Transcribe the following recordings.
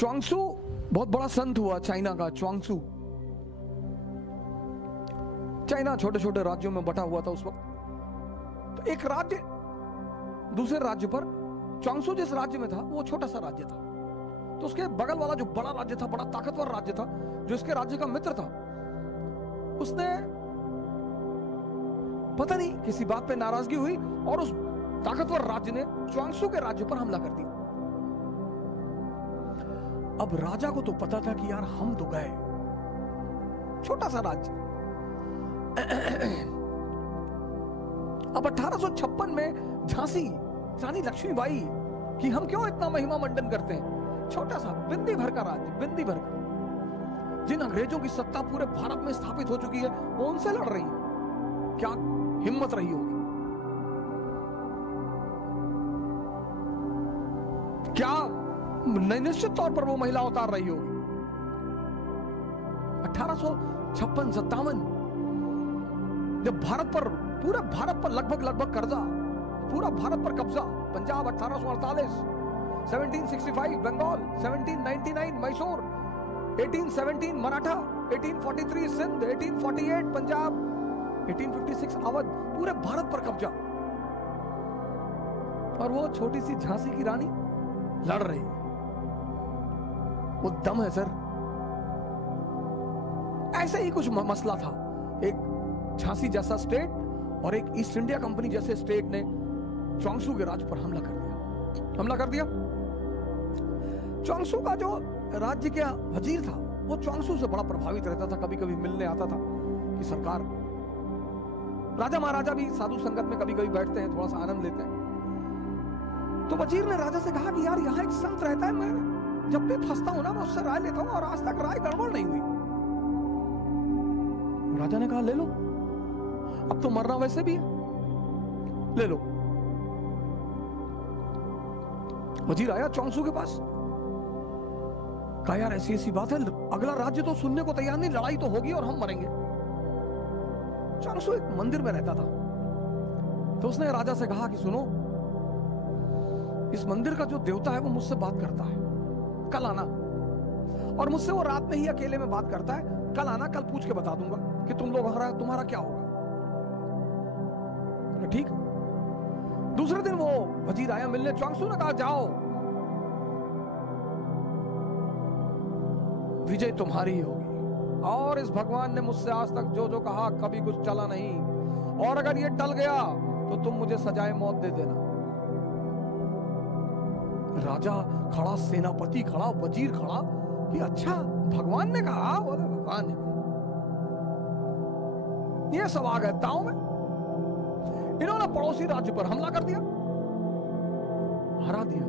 च्वांगसू बहुत बड़ा संत हुआ चाइना का। च्वांगसू चाइना छोटे छोटे राज्यों में बटा हुआ था उस वक्त। तो एक राज्य दूसरे राज्य पर, च्वांगसू जिस राज्य में था वो छोटा सा राज्य था, तो उसके बगल वाला जो बड़ा राज्य था, बड़ा ताकतवर राज्य था, जो इसके राज्य का मित्र था, उसने पता नहीं किसी बात पे नाराजगी हुई और उस ताकतवर राज्य ने च्वांगसू के राज्य पर हमला कर दिया। अब राजा को तो पता था कि यार हम तो गए, छोटा सा राज्य। अब 1856 में झांसी रानी लक्ष्मीबाई कि हम क्यों इतना महिमा मंडन करते हैं, छोटा सा बिंदी भर का राज्य, बिंदी भर का, जिन अंग्रेजों की सत्ता पूरे भारत में स्थापित हो चुकी है वो उनसे लड़ रही है। क्या हिम्मत रही होगी, क्या निश्चित तौर पर वो महिला उतार रही होगी। 1856-57 जब भारत पर, पूरे भारत पर लगभग कर्जा, पूरा भारत पर कब्जा, पंजाब 1848, 1765 बंगाल, 1799 मैसूर, 1817 मराठा, 1843 सिंध, 1848 पंजाब, 1856 अवध, पूरे भारत पर कब्जा। और वो छोटी सी झांसी की रानी लड़ रही। वो दम है सर। ऐसे ही कुछ मसला था। एक झांसी जैसा स्टेट और एक ईस्ट इंडिया कंपनी जैसे स्टेट ने च्वांगसू के राज्य पर हमला कर दिया। च्वांगसू का जो राज्य का वजीर था वो च्वांगसू से बड़ा प्रभावित रहता था, कभी कभी मिलने आता था कि सरकार, राजा महाराजा भी साधु संगत में कभी कभी बैठते हैं, थोड़ा सा आनंद लेते हैं। तो वजीर ने राजा से कहा कि यार यहाँ एक संत रहता है, मैं जब भी फंसता हूं ना मैं उससे राय लेता हूं और आज तक राय गड़बड़ नहीं हुई। राजा ने कहा ले लो, अब तो मरना वैसे भी है, ले लो। वजीर आया च्वांगसू के पास, कहा यार ऐसी ऐसी बात है, अगला राज्य तो सुनने को तैयार नहीं, लड़ाई तो होगी और हम मरेंगे। च्वांगसू एक मंदिर में रहता था, तो उसने राजा से कहा कि सुनो, इस मंदिर का जो देवता है वो मुझसे बात करता है, कल आना, और मुझसे वो रात में ही अकेले में बात करता है, कल आना, कल पूछ के बता दूंगा कि तुम लोग तुम्हारा क्या होगा। ठीक। दूसरे दिन वो वजीर आया मिलने, च्वांगसू ने कहा जाओ, विजय तुम्हारी ही होगी, और इस भगवान ने मुझसे आज तक जो जो कहा कभी कुछ चला नहीं, और अगर ये टल गया तो तुम मुझे सजाए मौत दे देना। राजा खड़ा, सेनापति खड़ा, वजीर खड़ा कि अच्छा भगवान ने कहा, बोले भगवान ने कहा। ये सब आ गए दांव में। इन्होंने पड़ोसी राज्य पर हमला कर दिया, हरा दिया।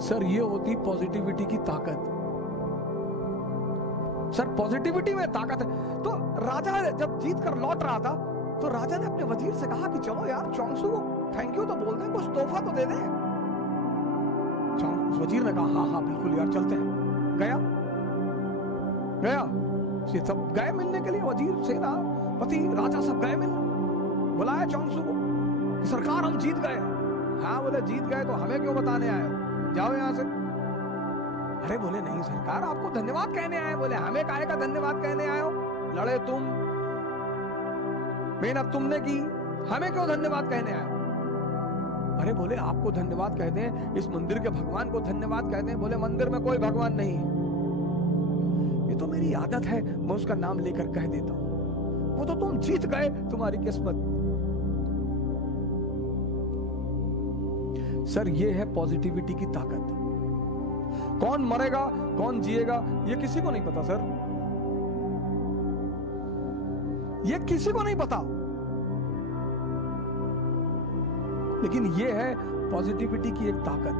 सर ये होती पॉजिटिविटी की ताकत। सर पॉजिटिविटी में ताकत है। तो राजा जब जीत कर लौट रहा था तो राजा ने अपने वजीर से कहा कि चलो यार च्वांगसू को थैंक यू तो बोल दें, कुछ तोहफा तो दे दें। वजीर ने कहा हाँ हाँ बिल्कुल यार चलते हैं। गया ये सब गए मिलने के लिए, वजीर, सेनापति, राजा सब गए मिलने। बुलाया च्वांगसू को कि सरकार हम जीत गए। हाँ बोले जीत गए तो हमें क्यों बताने आए, जाओ यहां से। अरे बोले नहीं सरकार आपको धन्यवाद कहने आए। बोले हमें काहे का धन्यवाद कहने आए हो, लड़े तुम, मेहनत तुमने की, हमें क्यों धन्यवाद कहने आए हो। अरे बोले आपको धन्यवाद कहते हैं, इस मंदिर के भगवान को धन्यवाद कहते हैं। बोले मंदिर में कोई भगवान नहीं है, ये तो मेरी आदत है, मैं उसका नाम लेकर कह देता हूं। वो तो तुम जीत गए, तुम्हारी किस्मत। सर ये है पॉजिटिविटी की ताकत। कौन मरेगा कौन जिएगा ये किसी को नहीं पता सर, ये किसी को नहीं पता, लेकिन ये है पॉजिटिविटी की एक ताकत।